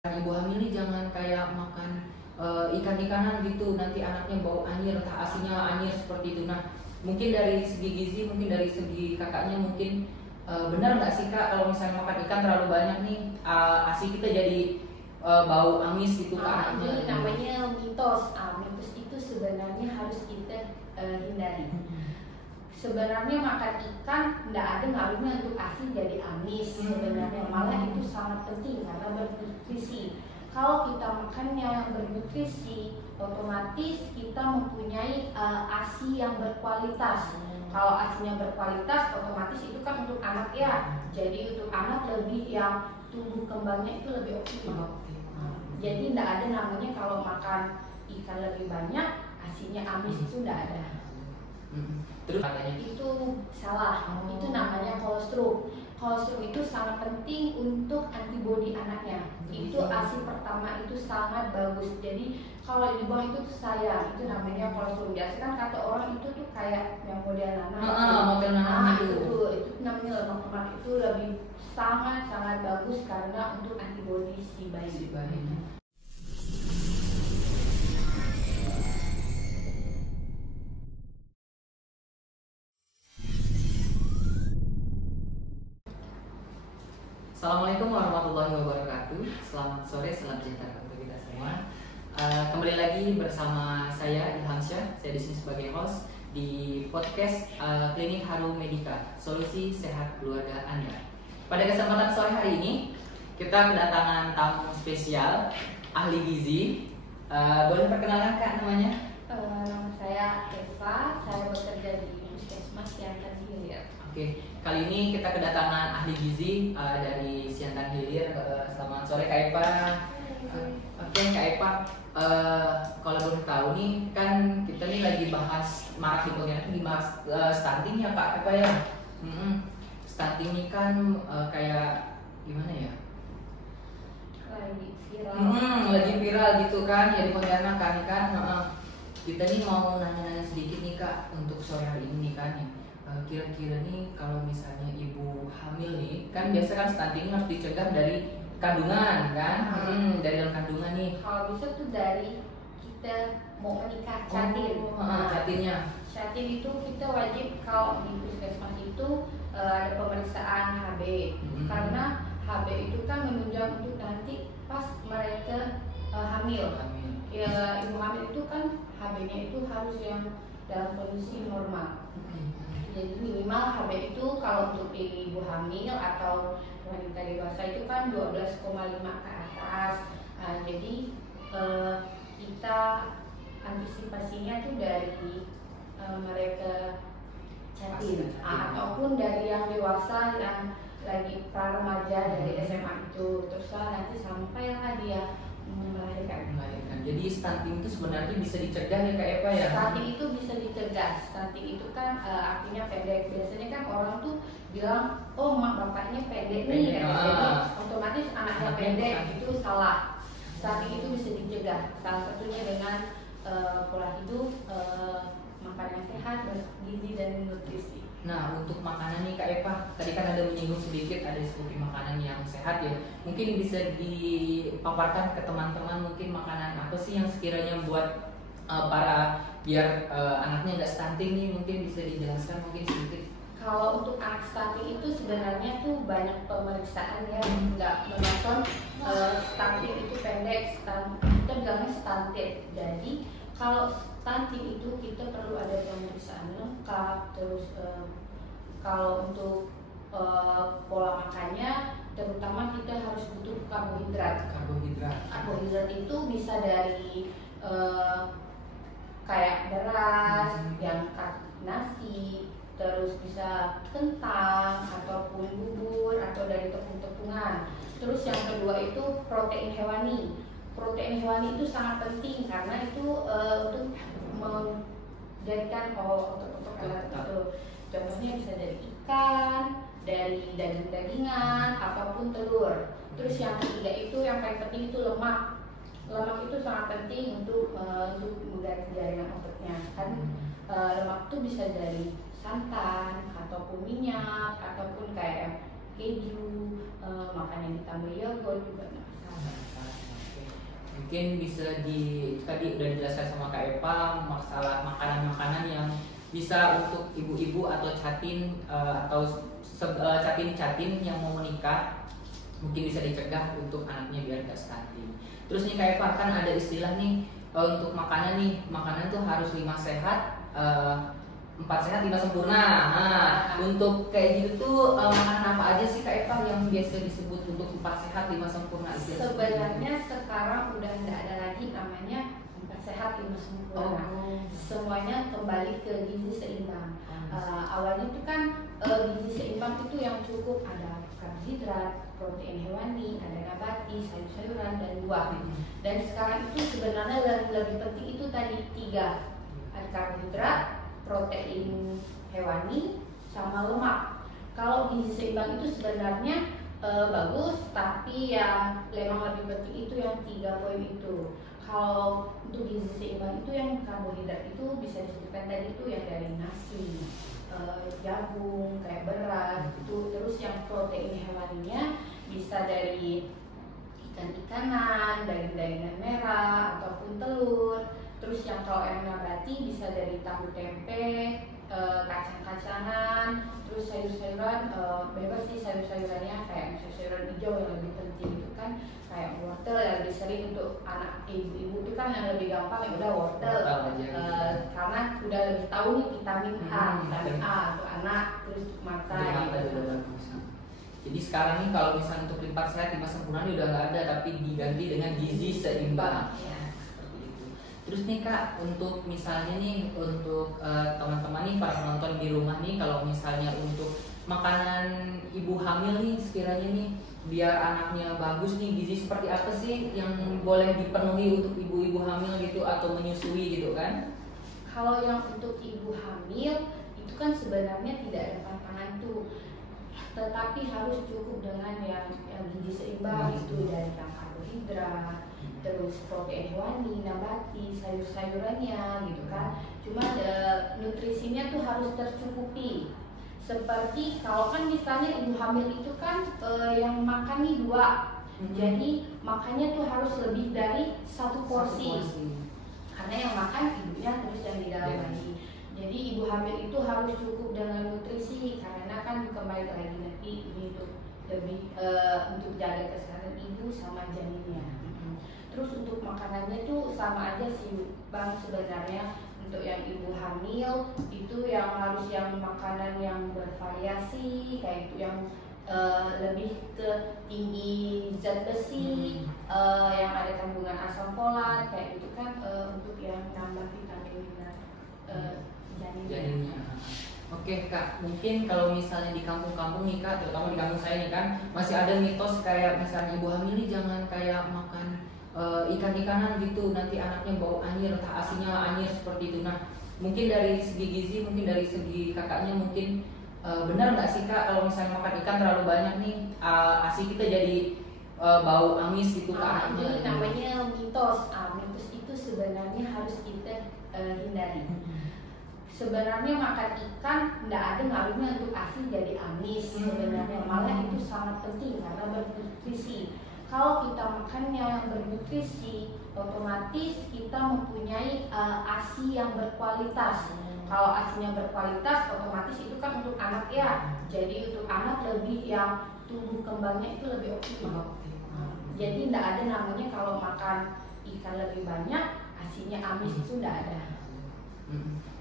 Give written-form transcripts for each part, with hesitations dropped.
Ibu hamil nih jangan kayak makan ikan-ikanan gitu, nanti anaknya bau anyir, entah asinya anyir seperti itu. Nah, mungkin dari segi gizi, mungkin dari segi kakaknya mungkin benar nggak sih kak kalau misalnya makan ikan terlalu banyak nih asi kita jadi bau amis gitu ke anaknya. Ini namanya mitos. Mitos itu sebenarnya harus kita hindari. Sebenarnya makan ikan tidak ada ngaruhnya untuk asin jadi amis. Sebenarnya malah itu sangat penting karena bernutrisi. Kalau kita makannya yang bernutrisi, otomatis kita mempunyai ASI yang berkualitas. Kalau asinya berkualitas, otomatis itu kan untuk anak ya. Jadi untuk anak lebih yang tumbuh kembangnya itu lebih optimal. Jadi tidak ada namanya kalau makan ikan lebih banyak asinya amis, itu tidak ada. Terus katanya Itu salah. Itu namanya kolostrum. Kolostrum itu sangat penting untuk antibodi anaknya. Itu ASI pertama itu sangat bagus. Jadi kalau dibuang itu sayang. Itu namanya kolostrum. Biasanya kan kata orang itu tuh kayak yang model nanah. Itu namanya lemak-lemak itu lebih sangat bagus karena untuk antibodi si bayi. Assalamualaikum warahmatullahi wabarakatuh. Selamat sore, salam sejahtera untuk kita semua. Kembali lagi bersama saya Ilhamsyah. Saya di sini sebagai host di podcast Klinik Harum Medika, solusi sehat keluarga Anda. Pada kesempatan sore hari ini kita kedatangan tamu spesial, ahli gizi. Boleh perkenalkan kak namanya? Saya Eva. Saya bekerja di Puskesmas Siantan Hilir. Oke, kali ini kita kedatangan ahli gizi dari Siantan Hilir. Selamat sore Kak Epa. Oke Kak Epa, kalau boleh tahu nih kan kita nih lagi bahas marak di Pontianak di bahas stunting ya Kak Epa ya. Stunting ini kan kayak gimana ya? Lagi viral gitu kan ya di Pontianak kan. Kita nih mau nanya-nanya sedikit nih Kak untuk sore hari ini nih kan nih. Kira-kira nih kalau misalnya ibu hamil nih kan biasa kan stunting harus dicegah dari kandungan kan, dari dalam kandungan nih. Kalau bisa tuh dari kita mau menikah catin. Catinnya. Catin itu kita wajib kalau di puskesmas itu ada pemeriksaan HB karena HB itu kan menunjang untuk nanti pas mereka hamil. Ya, ibu hamil itu kan HB-nya itu harus yang dalam kondisi normal. Jadi minimal HB itu kalau untuk ibu hamil atau wanita dewasa itu kan 12,5 ke atas. Jadi kita antisipasinya tuh dari mereka catin ataupun dari yang dewasa yang lagi pra remaja dari SMA itu terus nanti sampailah dia melahirkan. Jadi stunting itu sebenarnya bisa dicegah ya Kak Eva ya? Stunting itu bisa dicegah. Stunting itu kan artinya pendek. Biasanya kan orang tuh bilang, oh mak bapaknya pendek nih, jadi otomatis anaknya pendek. Itu salah. Stunting itu bisa dicegah. Salah satunya dengan pola hidup, makan yang sehat, bergizi dan nutrisi. Nah untuk makanan nih Kak Eva, tadi kan ada menyinggung sedikit ada seperti makanan yang sehat ya. Mungkin bisa dipaparkan ke teman-teman mungkin makanan apa sih yang sekiranya buat para biar anaknya nggak stunting nih, mungkin bisa dijelaskan mungkin sedikit. Kalau untuk anak stunting itu sebenarnya tuh banyak pemeriksaan ya, nggak menonton stunting itu pendek, kita bilangnya stunted. Jadi kalau stunting itu kita perlu ada pemeriksaan lengkap. Terus kalau untuk pola makannya, terutama kita harus butuh karbohidrat. Karbohidrat itu bisa dari kayak beras, yang nasi, terus bisa kentang ataupun bubur atau dari tepung-tepungan. Terus yang kedua itu protein hewani. Protein hewani itu sangat penting karena itu untuk menjadikan otot-otot anak itu. Contohnya bisa dari ikan, dari daging-dagingan, ataupun telur. Terus yang ketiga itu yang paling penting itu lemak. Lemak itu sangat penting untuk mengganti jaringan ototnya. Kan lemak itu bisa dari santan ataupun minyak ataupun kayak keju, makanan ditambah yogurt juga nggak masalah. mungkin bisa tadi udah dijelaskan sama Kak Eva masalah makanan-makanan yang bisa untuk ibu-ibu atau catin yang mau menikah mungkin bisa dicegah untuk anaknya biar gak stunting. Terus nih Kak Eva, kan ada istilah nih untuk makanan tuh harus 5 sehat, 4 sehat 5 sempurna. Nah, untuk kayak gitu tuh makanan apa aja sih Kak Eva yang biasa disebut untuk 4 sehat 5 sempurna? Sebenarnya sekarang udah nggak ada lagi namanya 4 sehat 5 sempurna. Semuanya kembali ke gizi seimbang. Awalnya itu kan gizi seimbang itu yang cukup ada karbohidrat, protein hewani, ada nabati, sayur-sayuran dan buah. Dan sekarang itu sebenarnya yang lebih penting itu tadi 3, ada karbohidrat, protein hewani, sama lemak. Kalau gizi seimbang itu sebenarnya bagus, tapi yang memang lebih penting itu yang 3 poin itu. Kalau untuk gizi seimbang itu yang karbohidrat itu bisa disebutkan tadi itu yang dari nasi, jagung, kayak beras itu. Terus yang protein hewaninya bisa dari ikan-ikanan, daging-dagingan merah ataupun telur. Terus yang kalau yang nabati bisa dari tahu tempe, kacang-kacangan, terus sayur-sayuran bebas sih sayur-sayurannya, kayak sayur-sayuran hijau yang lebih penting itu kan kayak wortel yang lebih sering untuk anak ibu-ibu itu kan yang lebih gampang ya udah wortel karena udah lebih tahu nih vitamin A untuk anak, terus mata gitu. Jadi sekarang nih kalau misalnya untuk 4 sehat 5 sempurna ini udah nggak ada, tapi diganti dengan gizi seimbang. Terus nih Kak, untuk misalnya nih untuk teman-teman nih para penonton di rumah nih, kalau misalnya untuk makanan ibu hamil nih sekiranya nih biar anaknya bagus nih, gizi seperti apa sih yang boleh dipenuhi untuk ibu-ibu hamil gitu atau menyusui gitu kan? Kalau yang untuk ibu hamil itu kan sebenarnya tidak ada pantangan tuh, tetapi harus cukup dengan yang gizi seimbang itu dari karbohidrat, terus protein hewani, nabati, sayur-sayurannya gitu kan. Cuma nutrisinya tuh harus tercukupi. Seperti kalau kan misalnya ibu hamil itu kan yang makan nih 2, jadi makannya tuh harus lebih dari 1 porsi. Karena yang makan ibunya terus yang di dalam lagi. Jadi ibu hamil itu harus cukup dengan nutrisi, karena kan kembali lagi nanti ini untuk lebih untuk jaga kesehatan ibu sama janinnya. Terus untuk makanannya tuh sama aja sih Bang sebenarnya. Untuk yang ibu hamil itu yang harus yang makanan yang bervariasi, kayak itu yang lebih ke tinggi zat besi, yang ada kandungan asam folat kayak itu kan, untuk yang nambah vitamin janinnya. Oke Kak, mungkin kalau misalnya di kampung-kampung nih Kak, terutama di kampung saya nih kan, masih ada mitos kayak misalnya ibu hamil nih jangan kayak makan ikan-ikanan gitu, nanti anaknya bau anyir, entah asinya anyir seperti itu. Nah, mungkin dari segi gizi, mungkin dari segi kakaknya mungkin benar nggak sih Kak kalau misalnya makan ikan terlalu banyak nih asi kita jadi bau amis gitu ke anaknya? Itu namanya mitos. Mitos itu sebenarnya harus kita hindari. Sebenarnya makan ikan tidak ada ngaruhnya untuk asi jadi amis sebenarnya, malah itu sangat penting karena bernutrisi. Kalau kita makannya yang bernutrisi, otomatis kita mempunyai ASI yang berkualitas. Kalau ASInya berkualitas, otomatis itu kan untuk anak ya. Jadi untuk anak lebih yang tumbuh kembangnya itu lebih optimal. Jadi tidak ada namanya kalau makan ikan lebih banyak, ASInya amis itu tidak ada.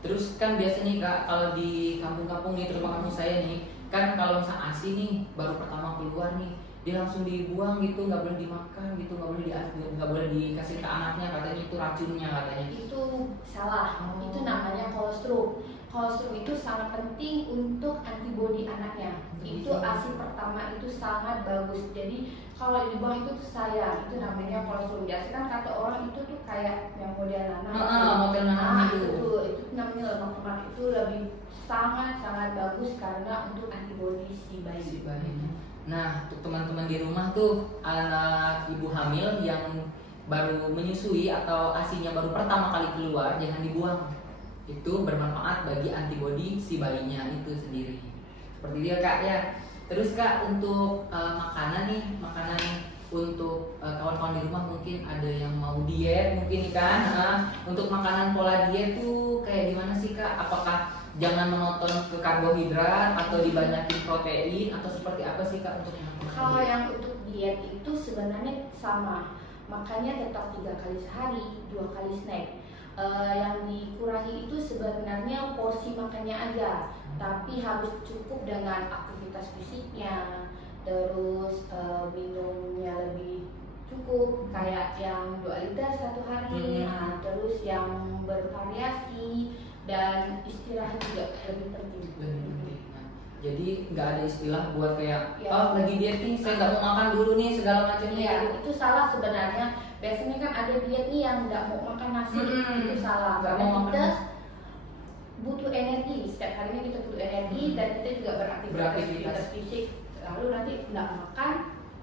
Terus kan biasanya Kak, kalau di kampung-kampung nih, terutama kampung saya nih, kan kalau misalnya ASI nih baru pertama keluar nih, dia langsung dibuang gitu, nggak boleh dimakan gitu, nggak boleh dikasih ke anaknya, katanya itu racunnya katanya. Itu salah. Itu namanya kolostrum. Kolostrum itu sangat penting untuk antibodi anaknya. Itu ASI pertama itu sangat bagus. Jadi kalau dibuang itu tuh sayang. Itu namanya kolostrum. Biasanya kan kata orang itu tuh kayak yang model nanah. Model nanah itu namanya lemak-lemak itu lebih sangat bagus karena untuk antibodi si bayi. Nah, untuk teman-teman di rumah tuh anak ibu hamil yang baru menyusui atau asinya baru pertama kali keluar, jangan dibuang. Itu bermanfaat bagi antibodi si bayinya itu sendiri. Seperti dia Kak ya. Terus Kak, untuk makanan nih, makanan untuk kawan-kawan di rumah mungkin ada yang mau diet mungkin kan. Untuk makanan pola diet tuh kayak gimana sih Kak? Apakah jangan menonton ke karbohidrat atau dibanyakin protein atau seperti apa sih Kak untuk kalau yang untuk diet itu sebenarnya sama, makanya tetap 3 kali sehari, 2 kali snack. Yang dikurangi itu sebenarnya porsi makannya aja, tapi harus cukup dengan aktivitas fisiknya, terus minumnya lebih cukup kayak yang 2 liter satu hari, terus yang bervariasi dan istirahat juga lebih penting. Jadi nggak ada istilah buat kayak lagi diet nih saya nggak mau makan dulu nih segala macamnya. Iya, itu salah sebenarnya. Biasanya kan ada diet nih yang nggak mau makan nasi, itu salah. Karena kita butuh energi, setiap harinya kita butuh energi dan kita juga beraktivitas fisik. Lalu nanti nggak makan,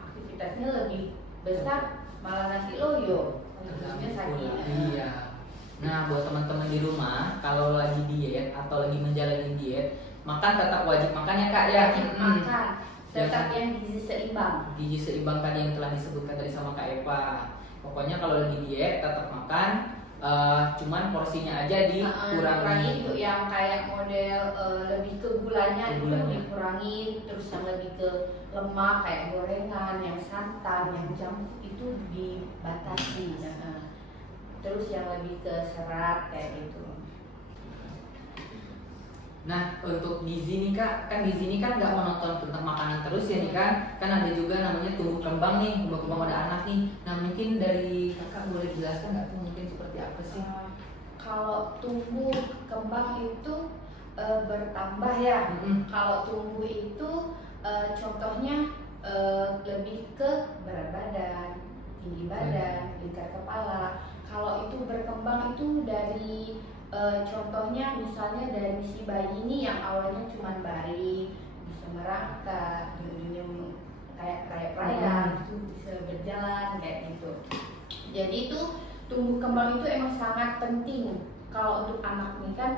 aktivitasnya lebih besar, malah nanti loyo, khususnya sakit. Iya. Nah buat teman-teman di rumah kalau lagi diet atau lagi menjalani diet, makan tetap wajib makan ya Kak ya. Makan tetap yang gizi seimbang. Gizi seimbang tadi yang telah disebutkan tadi sama Kak Eva. Pokoknya kalau lagi diet tetap makan, cuman porsinya aja dikurangi. Itu yang kayak model lebih ke gulanya itu dikurangi, terus yang lebih ke lemak kayak gorengan, yang santan, yang junk food itu dibatasi. Terus yang lebih ke serat kayak gitu. Nah untuk gizi nih Kak, kan gizi ini kan nggak menonton tentang makanan terus ya nih kan ada juga namanya tumbuh kembang nih, tumbuh kembang pada anak nih. Nah mungkin dari Kakak boleh jelaskan nggak tuh mungkin seperti apa sih? Kalau tumbuh kembang itu bertambah ya. Kalau tumbuh itu contohnya lebih ke berat badan, tinggi badan, lingkar kepala. Kalau itu berkembang itu dari contohnya misalnya dari si bayi ini yang awalnya cuma baring, bisa merangkak, ujungnya kayak layang, itu bisa berjalan kayak gitu. Jadi itu tumbuh kembang itu emang sangat penting kalau untuk anak ini kan,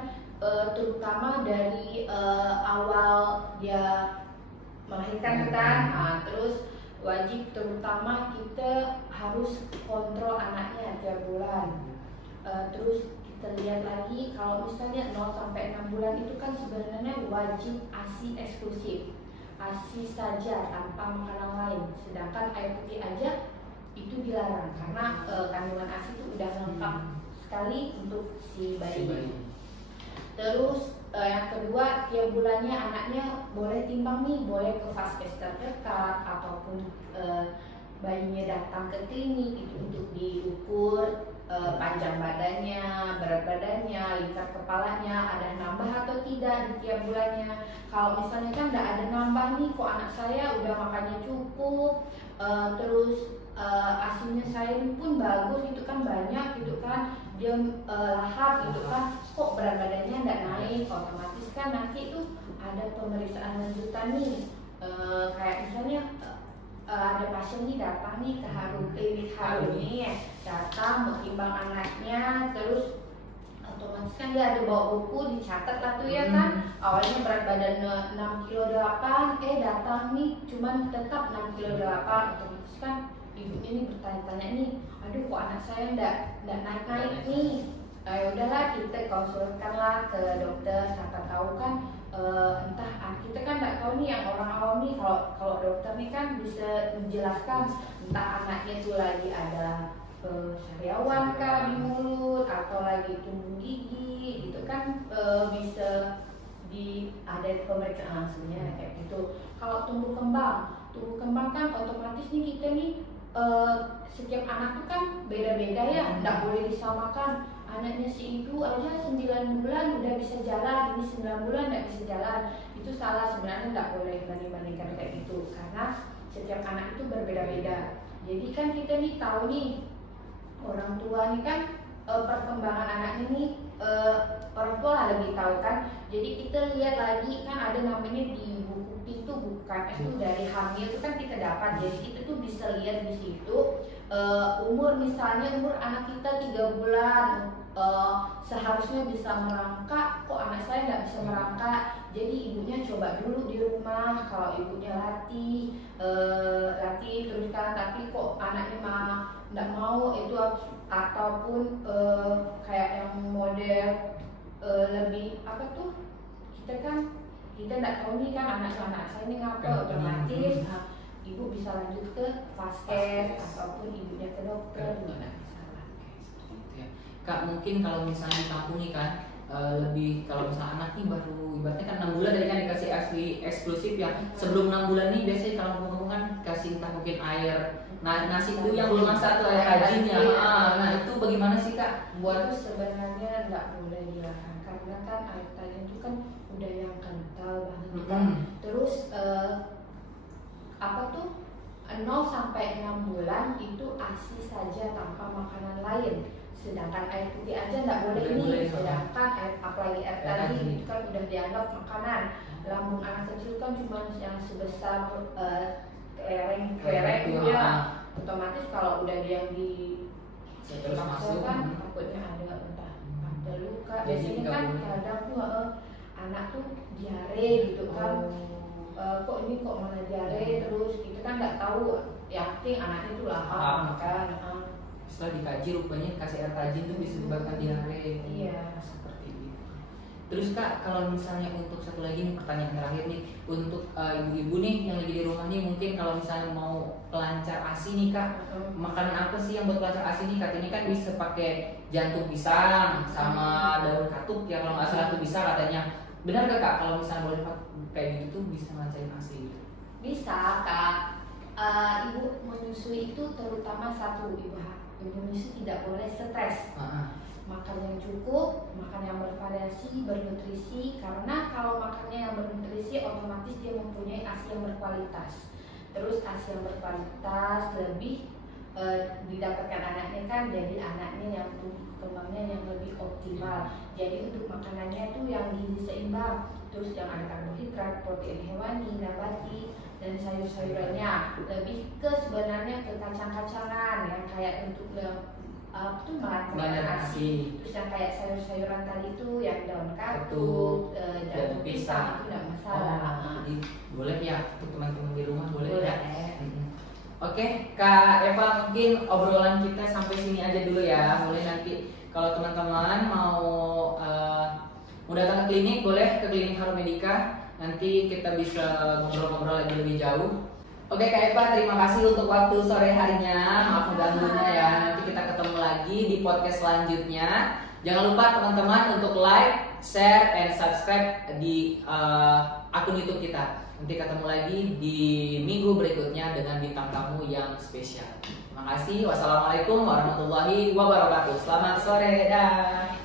terutama dari awal dia melahirkan kan, terus wajib terutama kita harus kontrol anaknya tiap bulan. Terus kita lihat lagi kalau misalnya 0 sampai 6 bulan itu kan sebenarnya wajib ASI eksklusif, ASI saja tanpa makanan lain. Sedangkan air putih aja itu dilarang karena kandungan ASI itu udah lengkap sekali untuk si bayi. Terus yang kedua, tiap bulannya anaknya boleh timbang nih, boleh ke vaskes terdekat ataupun bayinya datang ke klinik itu untuk diukur panjang badannya, berat badannya, lingkar kepalanya, ada nambah atau tidak di tiap bulannya. Kalau misalnya kan nggak ada nambah nih, kok anak saya udah makannya cukup, terus asinya saya pun bagus, itu kan banyak gitu kan, dia lahap gitu kan, kok berat badannya nggak naik, otomatis kan nanti itu ada pemeriksaan lanjutan nih, kayak misalnya ada pasien nih datang nih ke klinik Harum nih, datang mau timbang anaknya, terus otomatis kan dia ada bawa buku dicatat lah tuh ya kan, awalnya berat badan 6,8 kg, datang nih cuman tetap 6,8 kg, otomatis kan ibu ini bertanya-tanya nih, aduh kok anak saya nggak naik-naik nih. Udahlah kita konsulkanlah ke dokter, siapa tahu kan entah kita kan nggak tahu nih yang orang awam nih, kalau dokter nih kan bisa menjelaskan entah anaknya tuh lagi ada sariawan kah di mulut atau lagi tumbuh gigi gitu kan, bisa ada pemeriksaan langsungnya kayak gitu. Kalau tumbuh kembang kan otomatis nih kita nih setiap anak tuh kan beda-beda ya, nggak boleh disamakan. Anaknya si ibu aja 9 bulan udah bisa jalan, ini 9 bulan nggak bisa jalan, itu salah sebenarnya, nggak boleh banding-bandingkan kayak gitu karena setiap anak itu berbeda-beda. Jadi kan kita nih tahu nih, orang tua nih kan perkembangan anaknya nih orang tua lah lebih tahu kan. Jadi kita lihat lagi kan ada namanya di buku PIN tuh, buku KMS tuh dari hamil itu kan kita dapat, jadi kita tuh bisa lihat di situ umur, misalnya umur anak kita 3 bulan, seharusnya bisa merangkak, kok anak saya nggak bisa merangkak. Jadi ibunya coba dulu di rumah, kalau ibunya latih terus kan, tapi kok anaknya malah nggak mau itu, ataupun kayak yang model lebih apa tuh, kita nggak tahu nih kan anak saya ini ngapa, otomatis ibu bisa lanjut ke vaskes ataupun ibunya ke dokter, nggak ada masalah. Seperti itu ya. Kak, mungkin kalau misalnya di kampung nih kan, lebih kalau misalnya anak nih baru ibaratnya kan 6 bulan dari kan dikasih ASI eksklusif ya. Sebelum 6 bulan nih biasanya kalau kampung kan kasih entah mungkin air, nasi itu yang belum masak tuh air rajinnya. Nah itu bagaimana sih Kak? Buat itu sebenarnya nggak boleh dilakukan karena kan air tajin itu kan udah yang kental banget kan. Terus apa tuh 0 sampai 6 bulan itu ASI saja tanpa makanan lain. Sedangkan air putih aja nggak boleh ini. Sedangkan apalagi air tadi itu kan udah dianggap makanan. Lambung anak kecil kan cuma yang sebesar kelereng ya. Otomatis kalau udah dia di masuk kan takutnya ada luka. Biasanya kan kadang tuh anak tuh diare gitu kan. Kok ini kok malah diare terus, kita kan nggak tahu, yang penting anaknya itu lahap kan. Setelah dikaji rupanya kasih air rajin itu bisa menyebabkan diare. Iya. Seperti itu. Terus Kak, kalau misalnya untuk satu lagi nih pertanyaan terakhir nih, untuk ibu-ibu nih yang lagi di rumah nih, mungkin kalau misalnya mau pelancar ASI nih Kak, makanan apa sih yang buat pelancar ASI nih? Katanya kan bisa pakai jantung pisang sama daun katuk ya kalau nggak salah tuh bisa katanya. Benar gak Kak kalau misalnya boleh kayak gitu tuh bisa ngelancarin ASI gitu? Bisa Kak. Ibu menyusui itu terutama satu, ibu menyusui tidak boleh stres. Makan yang cukup, makan yang bervariasi, bernutrisi. Karena kalau makannya yang bernutrisi, otomatis dia mempunyai ASI yang berkualitas. Terus ASI yang berkualitas lebih didapatkan anaknya kan, jadi anaknya yang kembangnya yang lebih optimal. Jadi untuk makanannya itu yang gizi seimbang, terus yang ada karbohidrat, protein hewani, nabati, dan sayur-sayurannya. Lebih ke sebenarnya ke kacang-kacangan yang kayak untuk itu melancarkan ASI. Terus yang kayak sayur-sayuran tadi itu yang daun katuk, jantung pisang itu tidak masalah. Boleh ya untuk teman-teman di rumah boleh ya. Oke, Kak Eva, mungkin obrolan kita sampai sini aja dulu ya. Boleh nanti kalau teman-teman mau datang ke klinik, boleh ke klinik Harum Medika. Nanti kita bisa ngobrol-ngobrol lagi lebih jauh. Oke Kak Eva, terima kasih untuk waktu sore harinya. Maaf mengganggunya ya. Nanti kita ketemu lagi di podcast selanjutnya. Jangan lupa teman-teman untuk like, share, and subscribe di akun YouTube kita. Nanti ketemu lagi di minggu berikutnya dengan bintang tamu yang spesial. Terima kasih. Wassalamualaikum warahmatullahi wabarakatuh. Selamat sore. Dah.